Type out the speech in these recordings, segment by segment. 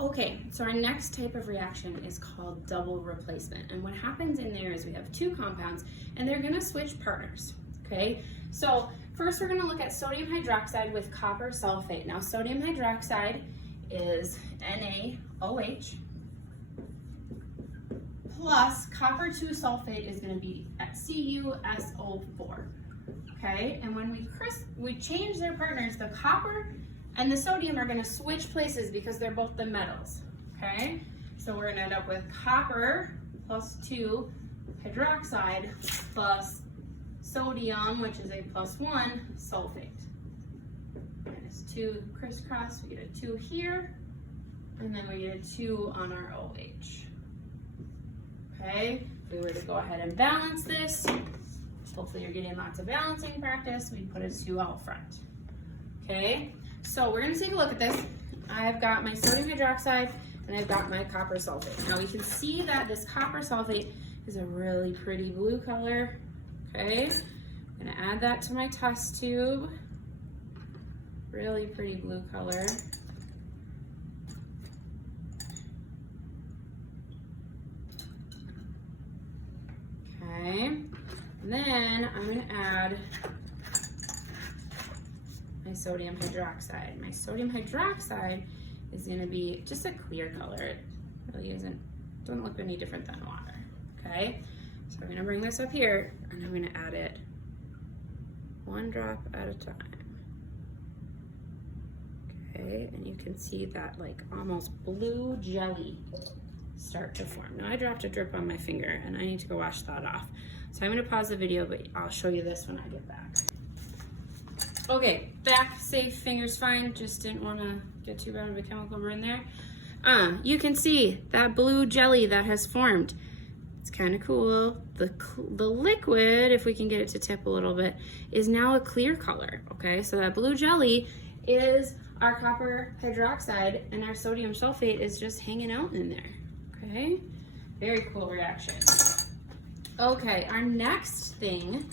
Okay, so our next type of reaction is called double replacement. And what happens in there is we have two compounds and they're gonna switch partners, okay? So first we're gonna look at sodium hydroxide with copper sulfate. Now sodium hydroxide is NaOH plus copper 2 sulfate is gonna be at CuSO4, okay? And when we change their partners, the copper and the sodium are going to switch places because they're both the metals, okay? So we're going to end up with copper plus 2 hydroxide plus sodium, which is a plus 1 sulfate. Minus 2 crisscross, we get a 2 here, and then we get a 2 on our OH. Okay, if we were to go ahead and balance this, hopefully you're getting lots of balancing practice, we put a 2 out front. Okay? So we're going to take a look at this. I've got my sodium hydroxide and I've got my copper sulfate. Now we can see that this copper sulfate is a really pretty blue color. Okay, I'm going to add that to my test tube. Really pretty blue color. Okay, and then I'm going to add my sodium hydroxide. My sodium hydroxide is going to be just a clear color. It really doesn't look any different than water. Okay, so I'm going to bring this up here and I'm going to add it 1 drop at a time. Okay, and you can see that like almost blue jelly start to form. Now I dropped a drip on my finger and I need to go wash that off. So I'm going to pause the video, but I'll show you this when I get back. Okay, back safe, fingers fine, just didn't want to get too bad of a chemical burn there. You can see that blue jelly that has formed. It's kind of cool. The liquid, if we can get it to tip a little bit, is now a clear color, okay? So that blue jelly is our copper hydroxide and our sodium sulfate is just hanging out in there, okay? Very cool reaction. Okay, our next thing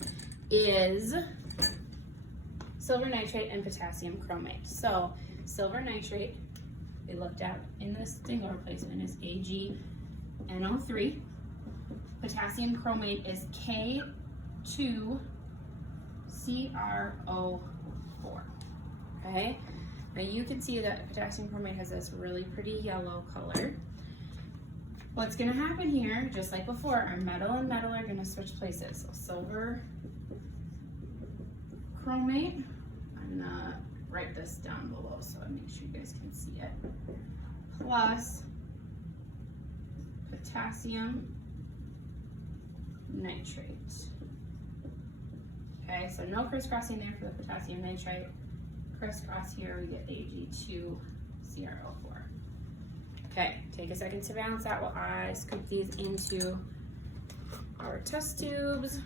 is silver nitrate and potassium chromate. So silver nitrate, we looked at in this single replacement, is AgNO3. Potassium chromate is K2CrO4. Okay, now you can see that potassium chromate has this really pretty yellow color. What's going to happen here, just like before, our metal and metal are going to switch places. So silver chromate, I'm going to write this down below so I make sure you guys can see it, plus potassium nitrate. Okay, so no crisscrossing there for the potassium nitrate. Crisscross here, we get Ag2CrO4. Okay, take a second to balance that while I scoop these into our test tubes.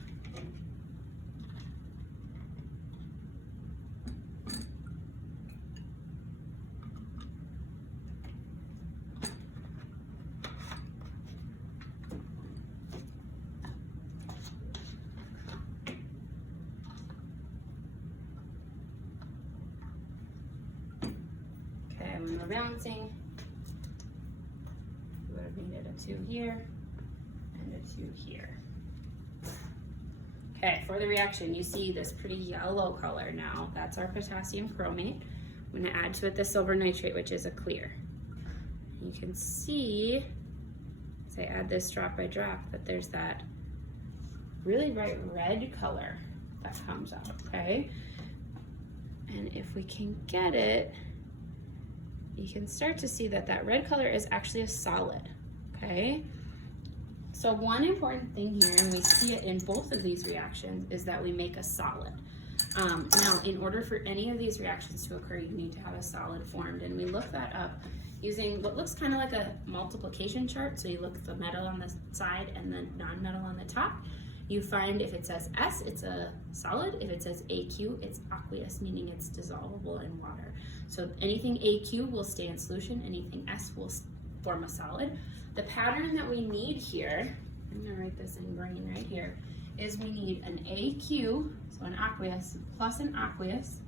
Okay, when we're balancing, we would have needed a 2 here and a 2 here. Okay, for the reaction, you see this pretty yellow color now. That's our potassium chromate. I'm going to add to it the silver nitrate, which is a clear. You can see, as I add this drop by drop, that there's that really bright red color that comes out, okay? And if we can get it, you can start to see that that red color is actually a solid, okay? So one important thing here, and we see it in both of these reactions, is that we make a solid. Now, in order for any of these reactions to occur, you need to have a solid formed, and we look that up using what looks kind of like a multiplication chart. So you look at the metal on the side and the non-metal on the top. You find if it says S, it's a solid. If it says AQ, it's aqueous, meaning it's dissolvable in water. So anything AQ will stay in solution, anything S will form a solid. The pattern that we need here, I'm gonna write this in green right here, is we need an AQ, so an aqueous, plus an aqueous,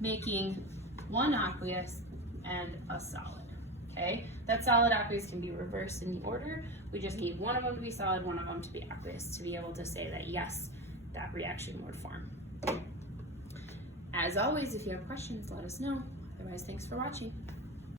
making one aqueous and a solid, okay? that solid aqueous can be reversed in the order. We just need one of them to be solid, one of them to be aqueous to be able to say that yes, that reaction would form. As always, if you have questions, let us know. Otherwise, thanks for watching.